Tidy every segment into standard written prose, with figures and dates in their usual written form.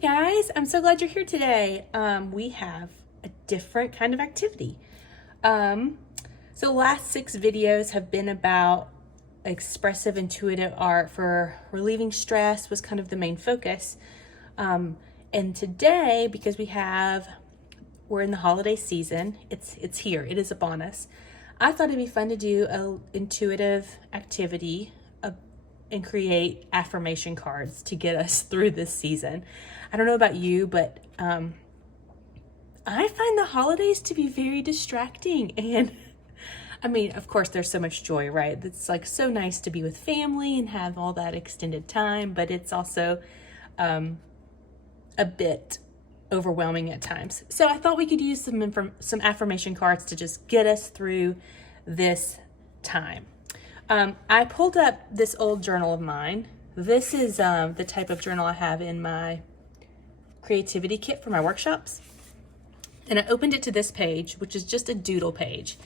guys, I'm so glad you're here today. We have a different kind of activity. So the last 6 videos have been about expressive intuitive art for relieving stress was kind of the main focus. And today, because we're in the holiday season, it's here, it is upon us. I thought it'd be fun to do an intuitive activity and create affirmation cards to get us through this season. I don't know about you, but I find the holidays to be very distracting. And I mean, of course, there's so much joy, right? It's like so nice to be with family and have all that extended time, but it's also a bit overwhelming at times. So I thought we could use some affirmation cards to just get us through this time. I pulled up this old journal of mine. This is the type of journal I have in my creativity kit for my workshops. And I opened it to this page, which is just a doodle page.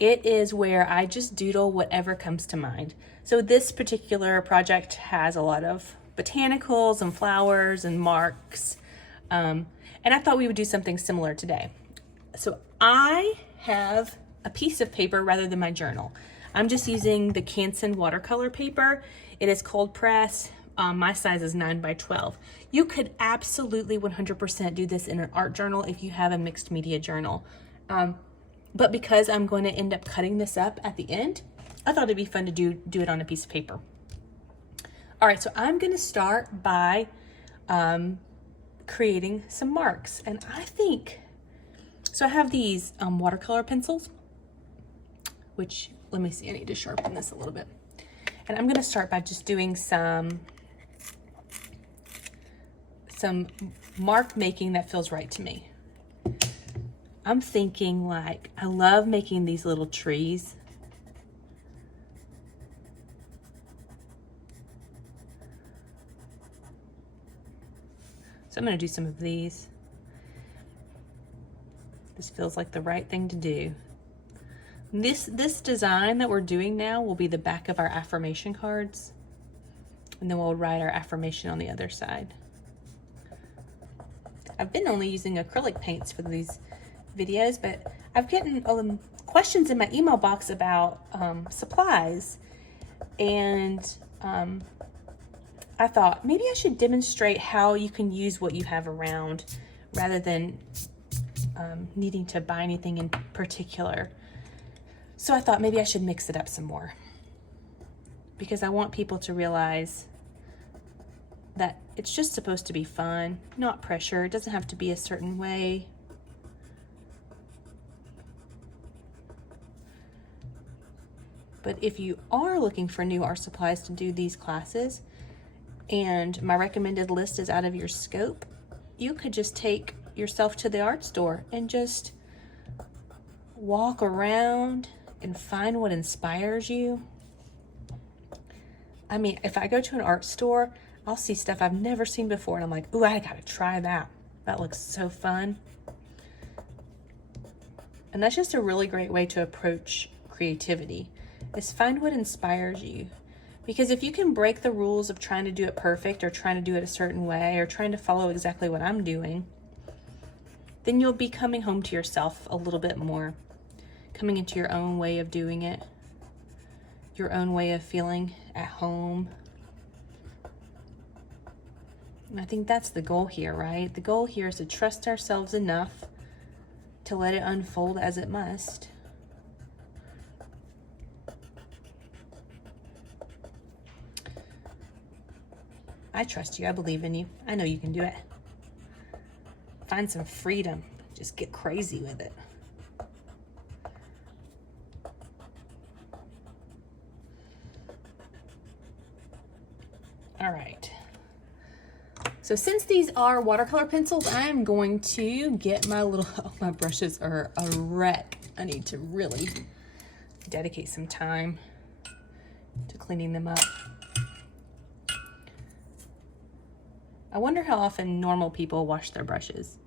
It is where I just doodle whatever comes to mind. So this particular project has a lot of botanicals and flowers and marks. And I thought we would do something similar today. So I have a piece of paper rather than my journal. I'm just using the Canson watercolor paper. It is cold press. My size is 9 by 12. You could absolutely 100% do this in an art journal if you have a mixed media journal. But because I'm going to end up cutting this up at the end, I thought it'd be fun to do it on a piece of paper. All right, so I'm gonna start by creating some marks. And so I have these watercolor pencils, which, let me see, I need to sharpen this a little bit. And I'm gonna start by just doing some mark making that feels right to me. I'm thinking, like, I love making these little trees. So I'm gonna do some of these. This feels like the right thing to do. This design that we're doing now will be the back of our affirmation cards. And then we'll write our affirmation on the other side. I've been only using acrylic paints for these videos, but I've gotten questions in my email box about supplies. And I thought maybe I should demonstrate how you can use what you have around rather than needing to buy anything in particular. So I thought maybe I should mix it up some more, because I want people to realize that it's just supposed to be fun, not pressure. It doesn't have to be a certain way. But if you are looking for new art supplies to do these classes, and my recommended list is out of your scope, you could just take yourself to the art store and just walk around and find what inspires you. I mean, if I go to an art store, I'll see stuff I've never seen before, and I'm like, ooh, I gotta try that. That looks so fun. And that's just a really great way to approach creativity, is find what inspires you. Because if you can break the rules of trying to do it perfect, or trying to do it a certain way, or trying to follow exactly what I'm doing, then you'll be coming home to yourself a little bit more, coming into your own way of doing it, your own way of feeling at home. And I think that's the goal here, right? The goal here is to trust ourselves enough to let it unfold as it must. I trust you. I believe in you. I know you can do it. Find some freedom. Just get crazy with it. All right. So since these are watercolor pencils, I'm going to get my my brushes are a wreck. I need to really dedicate some time to cleaning them up. I wonder how often normal people wash their brushes.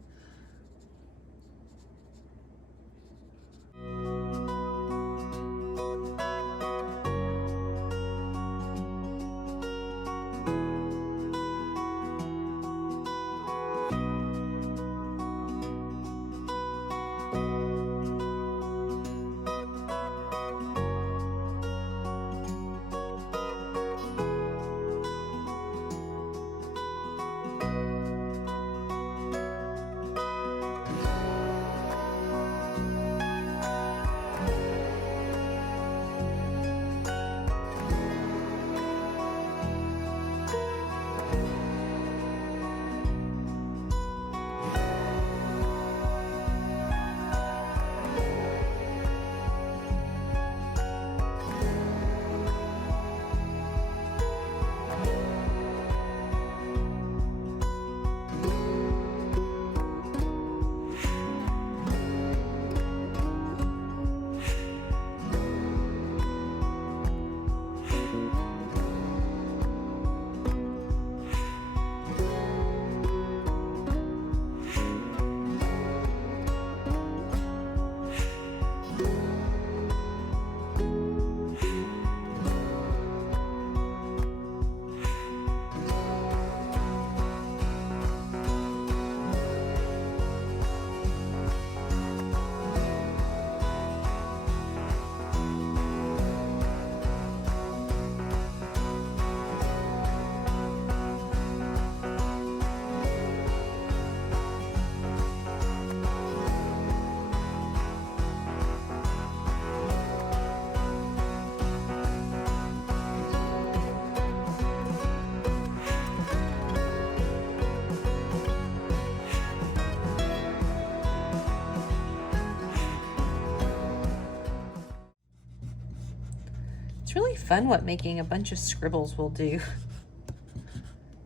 fun what making a bunch of scribbles will do.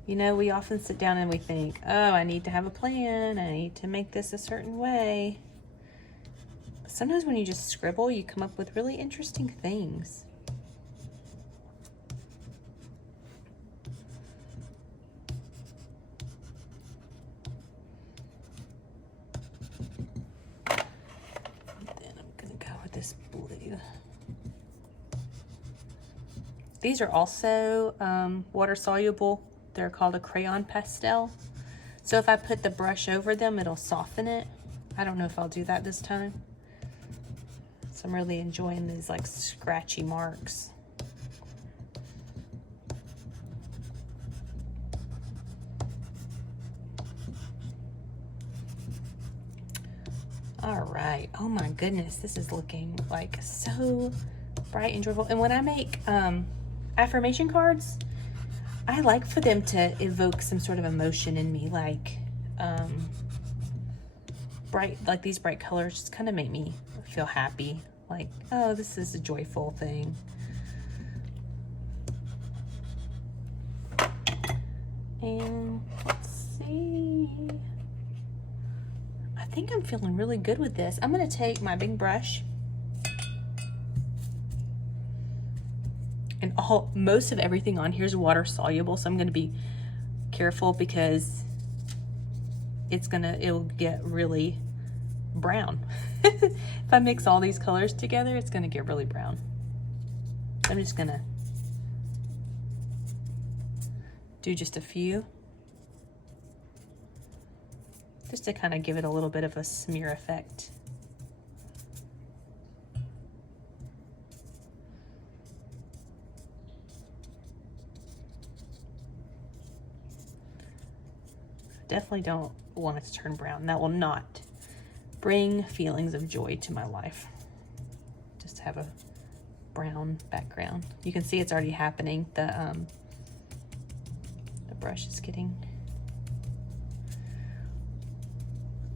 You know, we often sit down and we think, oh, I need to have a plan. I need to make this a certain way. But sometimes when you just scribble, you come up with really interesting things. Then I'm gonna go with this blue. These are also water soluble. They're called a crayon pastel. So if I put the brush over them, it'll soften it. I don't know if I'll do that this time. So I'm really enjoying these like scratchy marks. All right, oh my goodness, this is looking like so bright and joyful. And when I make affirmation cards, I like for them to evoke some sort of emotion in me, like bright, like these bright colors just kind of make me feel happy. Like, oh, this is a joyful thing. And let's see. I think I'm feeling really good with this. I'm gonna take my big brush and most of everything on here is water soluble, so I'm gonna be careful because it'll get really brown. If I mix all these colors together, it's gonna get really brown. I'm just gonna do just a few, just to kind of give it a little bit of a smear effect. Definitely don't want it to turn brown. That will not bring feelings of joy to my life. Just have a brown background. You can see it's already happening. The brush is getting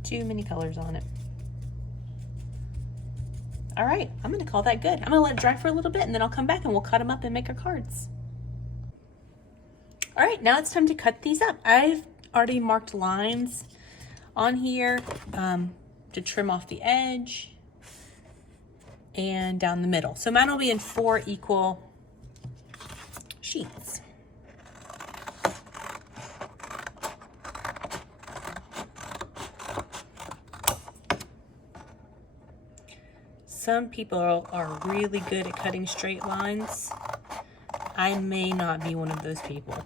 too many colors on it. All right, I'm gonna call that good. I'm gonna let it dry for a little bit and then I'll come back and we'll cut them up and make our cards. All right, now it's time to cut these up. I've already marked lines on here to trim off the edge and down the middle. So mine will be in 4 equal sheets. Some people are really good at cutting straight lines. I may not be one of those people.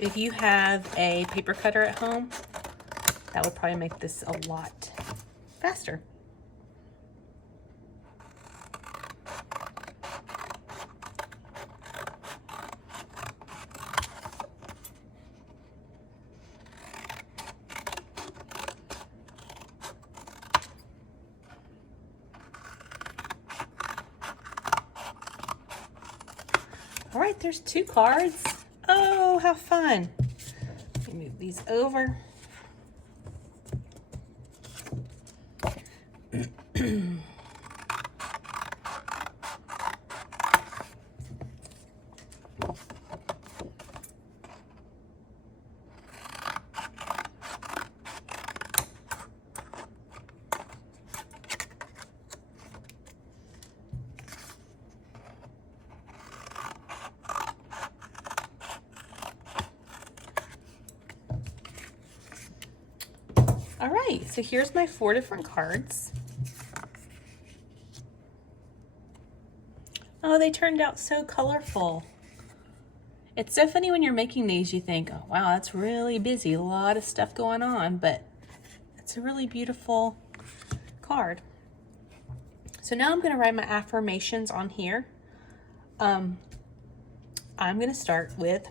If you have a paper cutter at home, that will probably make this a lot faster. All right, there's 2 cards. Oh, how fun. Let me move these over. All right, so here's my 4 different cards. Oh, they turned out so colorful. It's so funny when you're making these, you think, oh, wow, that's really busy, a lot of stuff going on, but it's a really beautiful card. So now I'm gonna write my affirmations on here. I'm gonna start with,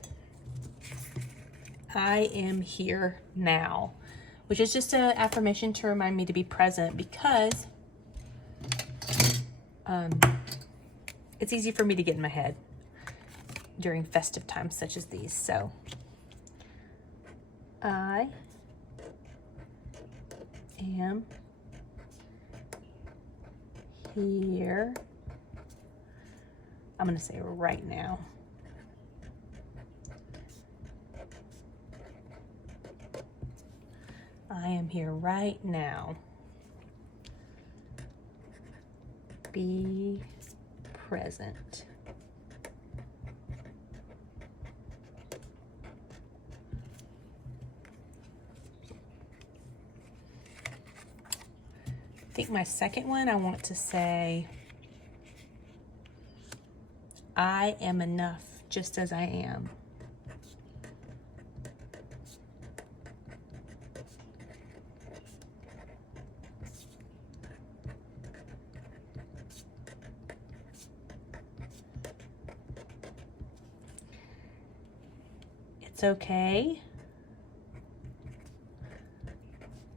I am here now, which is just an affirmation to remind me to be present because it's easy for me to get in my head during festive times such as these. So I am here. I'm going to say right now. I am here right now. Be present. I think my second one, I want to say, I am enough just as I am. It's okay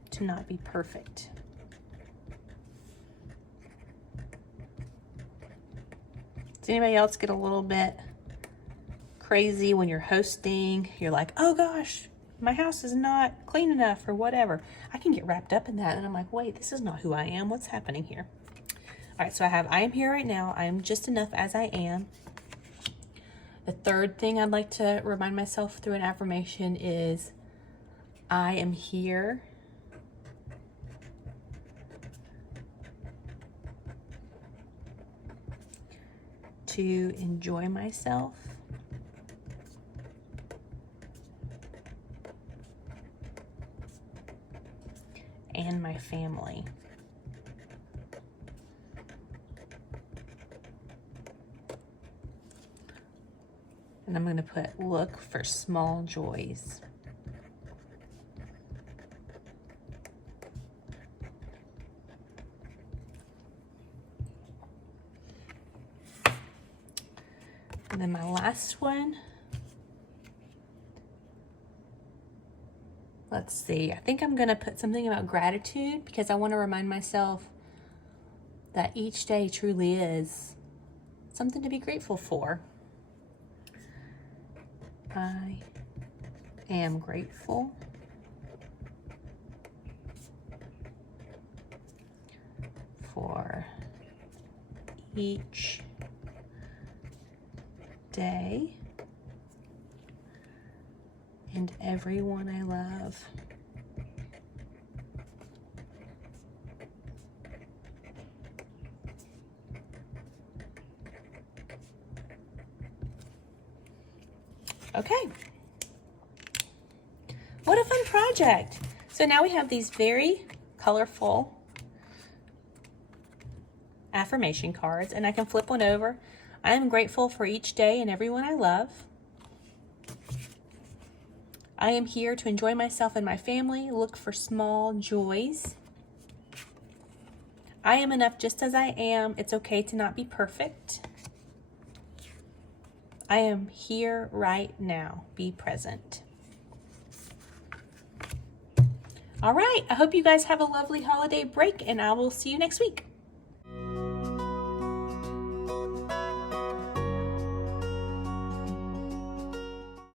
to not be perfect. Does anybody else get a little bit crazy when you're hosting? You're like, oh gosh, my house is not clean enough or whatever. I can get wrapped up in that and I'm like, wait, this is not who I am. What's happening here? All right, so I am here right now. I am just enough as I am. The third thing I'd like to remind myself through an affirmation is I am here to enjoy myself and my family. And I'm going to put look for small joys. And then my last one, let's see, I think I'm going to put something about gratitude because I want to remind myself that each day truly is something to be grateful for. I am grateful for each day and everyone I love. Okay. What a fun project. So now we have these very colorful affirmation cards, and I can flip one over. I am grateful for each day and everyone I love. I am here to enjoy myself and my family, look for small joys. I am enough just as I am. It's okay to not be perfect. I am here right now. Be present. All right, I hope you guys have a lovely holiday break, and I will see you next week.